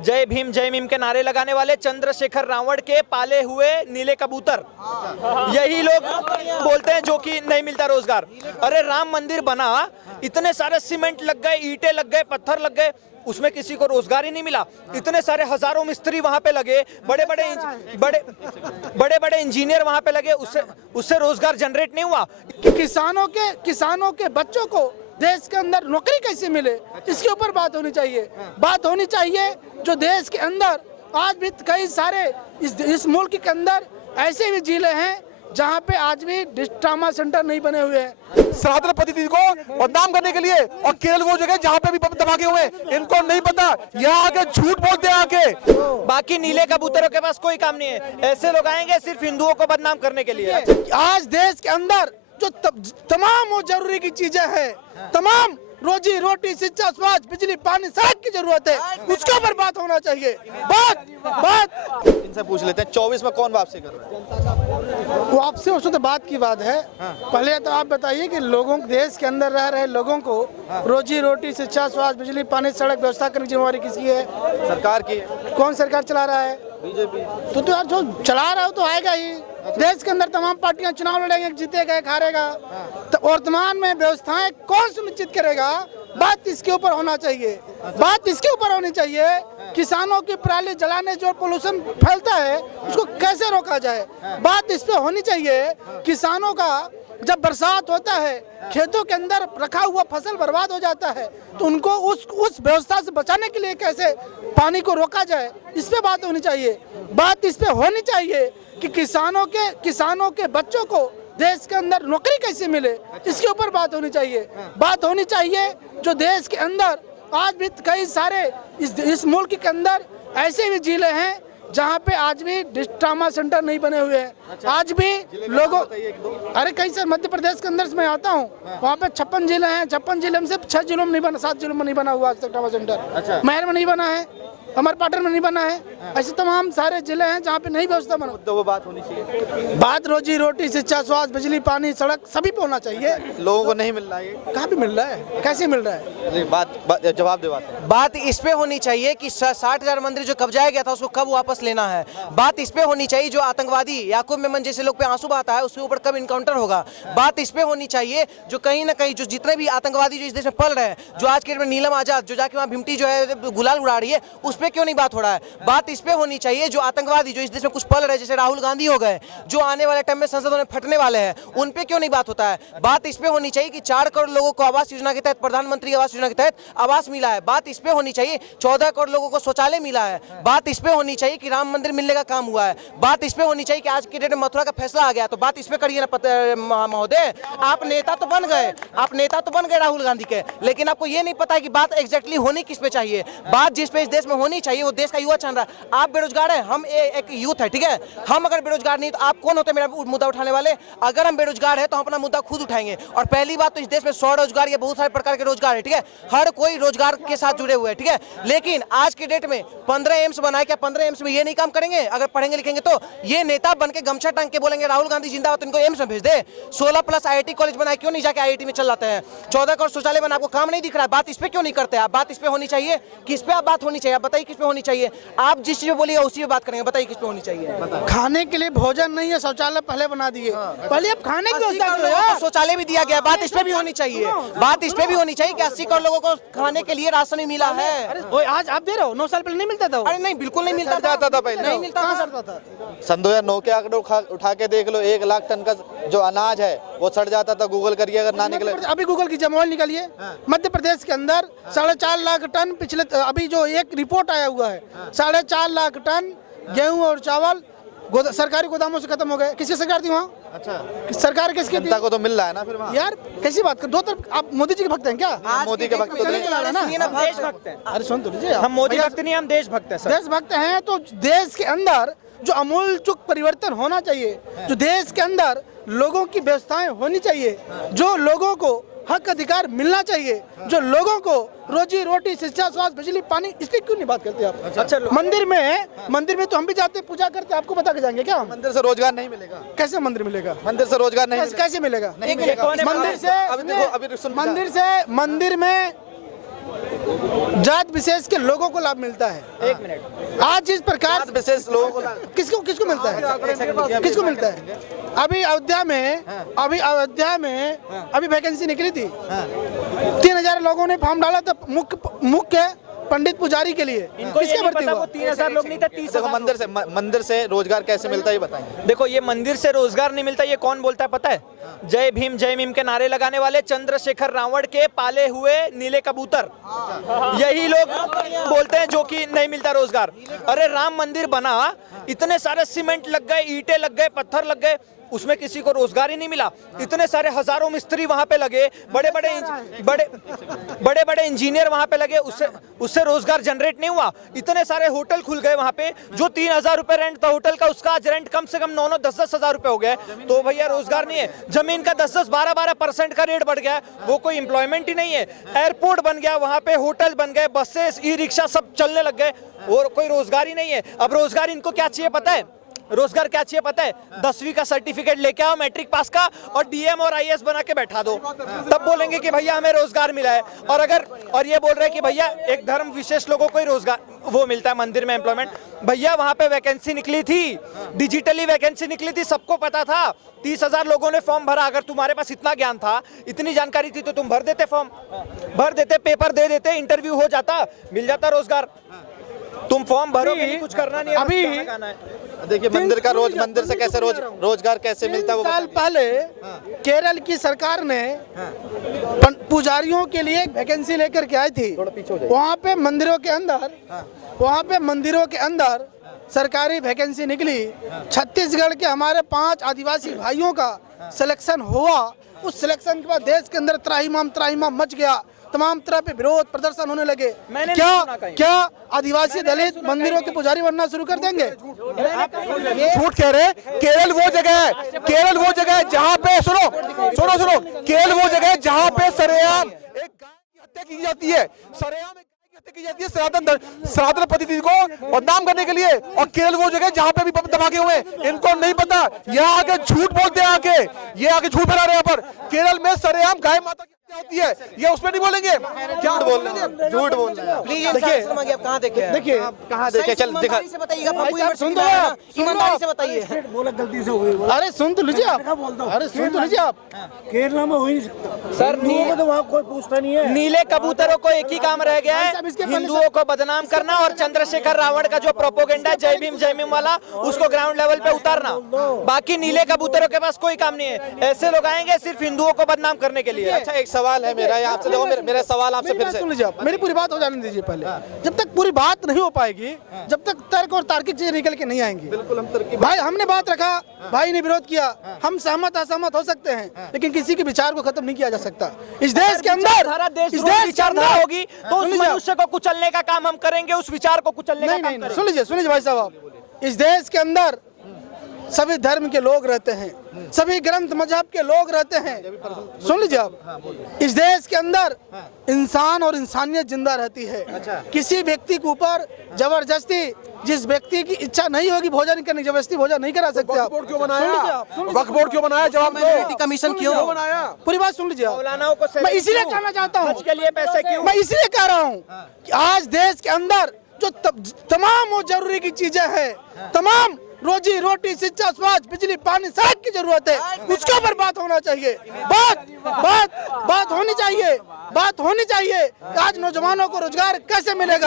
जय भीम के नारे लगाने वाले चंद्रशेखर रावण के पाले हुए नीले कबूतर, यही लोग बोलते हैं जो कि नहीं मिलता रोजगार। अरे राम मंदिर बना, इतने सारे सीमेंट लग गए, ईंटें लग गए, पत्थर लग गए, उसमें किसी को रोजगार ही नहीं मिला। इतने सारे हजारों मिस्त्री वहां पे लगे, बड़े बड़े इंजीनियर वहां पे लगे, उससे रोजगार जनरेट नहीं हुआ। किसानों के बच्चों को देश के अंदर नौकरी कैसे मिले, इसके ऊपर बात होनी चाहिए। बात होनी चाहिए जो देश के अंदर आज भी कई सारे इस मुल्क के अंदर ऐसे भी जिले हैं जहाँ पे आज भी ट्रामा सेंटर नहीं बने हुए हैं। सनातन पद्धति को बदनाम करने के लिए, और केरल वो जगह जहाँ पे भी धमाके हुए, इनको नहीं पता, यहाँ आके झूठ बोलते हैं आके। बाकी नीले कबूतरों के पास कोई काम नहीं है, ऐसे लोग आएंगे सिर्फ हिंदुओं को बदनाम करने के लिए। आज देश के अंदर जो तमाम वो जरूरी की चीजें हैं, तमाम रोजी रोटी, शिक्षा, स्वास्थ्य, बिजली, पानी, सड़क की जरूरत है, उसके ऊपर बात होना चाहिए। बात इनसे पूछ लेते हैं 24 में कौन वापसी कर रहा है? वापसी उसमें तो बात की बात है। पहले तो आप बताइए कि लोगों, देश के अंदर रह रहे लोगों को रोजी रोटी, शिक्षा, स्वास्थ्य, बिजली, पानी, सड़क व्यवस्था करने की जिम्मेवारी किसकी है? सरकार की। कौन सरकार चला रहा है? बीजेपी। तो यार जो चला रहा हो तो आएगा ही। देश के अंदर तमाम पार्टियां चुनाव लड़ेंगे, जीतेगा, हारेगा, तो वर्तमान में व्यवस्थाएं कौन सुनिश्चित करेगा? बात इसके ऊपर होना चाहिए। बात इसके ऊपर होनी चाहिए, किसानों की पराली जलाने जो पोल्यूशन फैलता है उसको कैसे रोका जाए, बात इस पे होनी चाहिए। किसानों का जब बरसात होता है, खेतों के अंदर रखा हुआ फसल बर्बाद हो जाता है, तो उनको उस व्यवस्था से बचाने के लिए कैसे पानी को रोका जाए, इस पे बात होनी चाहिए। बात इस पे होनी चाहिए कि किसानों के बच्चों को देश के अंदर नौकरी कैसे मिले, इसके ऊपर बात होनी चाहिए। बात होनी चाहिए जो देश के अंदर आज भी कई सारे इस मुल्क के अंदर ऐसे भी जिले हैं जहाँ पे आज भी ट्रामा सेंटर नहीं बने हुए हैं। आज भी लोगों, अरे कई सारे मध्य प्रदेश के अंदर मैं आता हूँ, वहाँ पे 56 जिले हैं, 56 जिले में से 6 जिलों में नहीं बना, 7 जिलों में नहीं बना हुआ आज तक ट्रामा सेंटर। महर में नहीं बना है, अमरपाटन में नहीं बना है, ऐसे तमाम सारे जिले हैं जहाँ पे नहीं व्यवस्था बना। तो वो बात होनी चाहिए। बात रोजी रोटी, शिक्षा, स्वास्थ्य, बिजली, पानी, सड़क सभी पे होना चाहिए। लोगों को नहीं मिल रहा है, कहाँ पे मिल रहा है, कैसे मिल रहा है? बात जवाब दे। बात इस पे होनी चाहिए कि 60,000 मंदिर जो कब्जाया गया था उसको कब वापस लेना है। बात इस पे होनी चाहिए जो आतंकवादी याकूब मेमन जैसे लोग पे आंसू बहाता है उसके ऊपर कब इनकाउंटर होगा। बात इस पे होनी चाहिए जो कहीं ना कहीं जो जितने भी आतंकवादी जो इस देश में पल रहे हैं, जो आज के डेट में नीलम आजाद जो जाके वहाँ भिमटी जो है गुलाल उड़ा रही है, उस पर क्यों नहीं बात हो रहा है। बात इस पे होनी चाहिए जो आतंकवादी जो इस देश में कुछ पल रहे हैं, जैसे राहुल गांधी हो गए, जो आने वाले टाइम में संसद में फटने वाले हैं, उन पे क्यों नहीं बात होता है। बात इस पे होनी चाहिए कि 4 करोड़ लोगों को आवास योजना के तहत, प्रधानमंत्री आवास योजना के तहत आवास मिला है। बात इस पे होनी चाहिए 14 करोड़ लोगों को शौचालय मिला है। बात इस पे होनी चाहिए कि राम मंदिर मिलने का काम हुआ है। बात इस पे होनी चाहिए कि आज के डेट में मथुरा का फैसला आ गया, तो बात इस पे करिए ना महोदय। आप नेता तो बन गए राहुल गांधी के, लेकिन आपको ये नहीं पता है कि बात एग्जैक्टली होनी किस पे चाहिए। बात जिस पे इस देश में होनी चाहिए वो देश का युवा चाह रहा है। आप बेरोजगार हैं, हम एक यूथ है, ठीक है। हम अगर बेरोजगार नहीं तो आप कौन होते मेरा मुद्दा उठाने वाले। अगर हम बेरोजगार है तो हम अपना मुद्दा खुद उठाएंगे। और पहली बात तो इस देश में स्वरोजगार या बहुत सारे प्रकार के रोजगार है, ठीक है। हर कोई रोजगार के साथ जुड़े हुए हैं, ठीक है। लेकिन आज के डेट में 15 एम्स बनाए, क्या 15 एम्स में ये नहीं काम करेंगे? अगर पढ़ेंगे लिखेंगे तो ये नेता बन के गमछा टांग के बोलेंगे राहुल गांधी जिंदाबाद, तो इनको एम्स में भेज दे। 16+ IIT कॉलेज बनाए, क्यों नहीं जाके IIT में चल जाते हैं? 14 करोड़ शौचालय बना, आपको काम नहीं दिख रहा है? बात इस पे क्यों नहीं करते आप? बात इस पे होनी चाहिए। किस पे आप बात होनी चाहिए? आप बताइए किस पे होनी चाहिए। आप जिस चीज बोलिएगा उसी पे बात करेंगे, बताइए किस पे होनी चाहिए। खाने के लिए भोजन नहीं है, शौचालय पहले बना दिए, पहले अब खाने की व्यवस्था करो। शौचालय भी दिया गया, बात इस पे भी होनी चाहिए। बात इस पे भी होनी चाहिए कि 80 करोड़ लोगों को खाने के लिए राशन भी मिला है। आज आप दे रहे हो, 9 साल पहले नहीं मिलता था। अरे नहीं, बिल्कुल नहीं मिलता था पहले, नहीं मिलता था। सन 2009 के आंकड़े उठा के देख लो, 1 लाख टन का जो अनाज है वो सड़ जाता था। गूगल करिए अगर ना निकले। अभी गूगल कीजिए, मोबाइल निकालिए। मध्य प्रदेश के अंदर 4.5 लाख टन पिछले, अभी जो एक रिपोर्ट आया हुआ है, 4.5 लाख टन गेहूं और चावल सरकारी गोदामों से खत्म हो गए। किसकी सरकार थी वहाँ? अच्छा, सरकार किसकी थी? जनता को तो मिल रहा है ना फिर वहाँ। यार कैसी बात कर, दो तरफ। आप मोदी जी के भक्त हैं क्या? मोदी के भक्त तो नहीं। देशभक्त हैं। अरे सुन तो लीजिए, हम मोदी भक्त नहीं, हम देशभक्त हैं सर। देशभक्त हैं तो देश के अंदर जो अमूल चूक परिवर्तन होना चाहिए, जो देश के अंदर लोगों की व्यवस्थाएं होनी चाहिए, जो लोगों को हक अधिकार मिलना चाहिए, जो लोगों को रोजी रोटी, शिक्षा, स्वास्थ्य, बिजली, पानी, इस पे क्यों नहीं बात करते आप? अच्छा, मंदिर में तो हम भी जाते, पूजा करते, आपको बता के जाएंगे क्या? मंदिर से रोजगार नहीं मिलेगा। कैसे मंदिर मिलेगा? मंदिर से रोजगार नहीं मिलेगा। कैसे मिलेगा? नहीं मिलेगा। मंदिर से, अभी देखो, अभी सुन, मंदिर में जात विशेष के लोगों को लाभ मिलता है। एक मिनट, आज जिस प्रकार विशेष लोगों को किसको किसको मिलता है, किसको मिलता है? अभी अयोध्या में अभी वैकेंसी निकली थी, 3000 लोगों ने फॉर्म डाला था मुख्य पंडित पुजारी के लिए। इनको ये किसके नहीं भर्ती पता हुआ? वो 3000 लोग नहीं थे, 30,000 मंदिर से रोजगार कैसे मिलता है ये बताएंगे। देखो, ये मंदिर से रोजगार नहीं मिलता, ये कौन बोलता है पता है? जय भीम के नारे लगाने वाले चंद्रशेखर रावण के पाले हुए नीले कबूतर, यही लोग बोलते हैं जो कि नहीं मिलता रोजगार। अरे राम मंदिर बना, इतने सारे सीमेंट लग गए, ईंटें लग गए, पत्थर लग गए, उसमें किसी को रोजगार ही नहीं मिला। इतने सारे हजारों मिस्त्री वहां पे लगे, बड़े बड़े इंजीनियर वहां पे लगे, उससे रोजगार जनरेट नहीं हुआ। इतने सारे होटल खुल गए वहां पे, जो 3000 रुपए रेंट था होटल का, उसका आज रेंट कम से कम 9-9, 10-10 हजार रुपए हो गया। तो भैया रोजगार नहीं है। जमीन का 10-10, 12-12% का रेट बढ़ गया, वो कोई एम्प्लॉयमेंट ही नहीं है। एयरपोर्ट बन गया, वहां पे होटल बन गए, बसेस, ई रिक्शा सब चलने लग गए, और कोई रोजगार ही नहीं है। अब रोजगार इनको क्या चाहिए पता है? रोजगार क्या चाहिए पता है? 10वीं का सर्टिफिकेट लेके आओ, मैट्रिक पास का, और डीएम और आईएएस बना के बैठा दो, तब बोलेंगे कि भैया हमें रोजगार मिला है। और ये बोल रहे हैं कि भैया एक धर्म विशेष लोगों को ही रोजगार वो मिलता है मंदिर में एम्प्लॉयमेंट। भैया वहां पे वैकेंसी निकली थी, डिजिटली वैकेंसी निकली थी, सबको पता था। 30,000 लोगों ने फॉर्म भरा। अगर तुम्हारे पास इतना ज्ञान था, इतनी जानकारी थी, तो तुम भर देते, फॉर्म भर देते, पेपर दे देते, इंटरव्यू हो जाता, मिल जाता रोजगार। तुम फॉर्म भरोगे नहीं, कुछ करना नहीं है, अभी बस गाना है। देखिए मंदिर से कैसे रोजगार कैसे मिलता है वो साल पहले केरल की सरकार ने पुजारियों के लिए एक वैकेंसी लेकर के आई थी। वहाँ पे मंदिरों के अंदर सरकारी वैकेंसी निकली। छत्तीसगढ़ के हमारे 5 आदिवासी भाइयों का सिलेक्शन हुआ। उस सिलेक्शन के बाद देश के अंदर त्राहिमाम मच गया, तमाम तरह पे विरोध प्रदर्शन होने लगे। क्या आदिवासी दलित मंदिरों के पुजारी बनना शुरू कर देंगे? झूठ कह रहे। केरल वो जगह है जहाँ पे सुनो, केरल वो जगह है जहाँ पे सरेआम एक गाय की हत्या की जाती है, सनातन पद्धति को बदनाम करने के लिए। और केरल वो जगह जहाँ पे भी धमाके हुए, इनको नहीं पता। यहाँ आके झूठ बोलते हैं, ये आके झूठ फैला रहे हैं। पर केरल में सरेआम गाय माता होती है, ये उसमें नहीं बोलेंगे, क्या बोल रहे हैं? झूठ बोल रहे हैं। प्लीज आप कहाँ देखे हैं? देखिए कहाँ देखे, चल दिखा। ईमानदारी से बताइएगा, प्रभु साहब, सुन दो यूनिवर्सिटी आप, सुन लो ईमानदारी आप। से बताइए। अरे सुन तो लीजिए आप, केरला में हो ही नहीं सकता सर, हिंदुओं को तो वहाँ कोई पूछता नहीं है। नीले कबूतरों को एक ही काम रह गया है, हिंदुओं को बदनाम करना और चंद्रशेखर रावण का जो प्रोपोगेंडा है जय भीम वाला, उसको ग्राउंड लेवल पे उतारना। बाकी नीले कबूतरों के पास कोई काम नहीं है। ऐसे लोग आएंगे सिर्फ हिंदुओं को बदनाम करने के लिए। अच्छा, एक सवाल है मेरा आपसे, देखो मेरा सवाल आपसे फिर से। सुन लीजिए आप, मेरी पूरी बात हो जाने दीजिए पहले। जब तक पूरी बात नहीं हो पाएगी, जब तक तर्क और तार्किक चीजें निकल के नहीं आएंगी। बिल्कुल हम तर्क भाई हमने बात रखा, भाई ने विरोध किया, हम सहमत असहमत हो सकते हैं, लेकिन किसी के विचार को खत्म नहीं किया जा सकता। इस देश के अंदर विचारधारा होगी तो उस मनुष्य को कुचलने का काम हम करेंगे, उस विचार को कुचलने का काम करेंगे। सुन लीजिए भाई साहब, आप इस देश के अंदर सभी धर्म के लोग रहते हैं, सभी ग्रंथ मजहब के लोग रहते हैं। सुन लीजिए आप, इस देश के अंदर इंसान और इंसानियत जिंदा रहती है। किसी व्यक्ति के ऊपर जबरदस्ती, जिस व्यक्ति की इच्छा नहीं होगी भोजन करने, जबरदस्ती भोजन नहीं करा सकते आप। क्यों बनाया? वक्फ बोर्ड क्यों बनाया? जवाब दो। कमीशन क्यों बनाया? पूरी बात सुन लीजिए आप। मौलानाओं को मैं इसीलिए कहना चाहता हूँ, हज के लिए पैसे क्यों? मैं इसीलिए कह रहा हूँ कि आज देश के अंदर जो तमाम वो जरूरी की चीजें हैं, तमाम रोजी रोटी, शिक्षा, स्वास्थ्य, बिजली, पानी, सड़क की जरूरत है, उसके ऊपर बात होना चाहिए। बात होनी चाहिए। आज नौजवानों को रोजगार कैसे मिलेगा?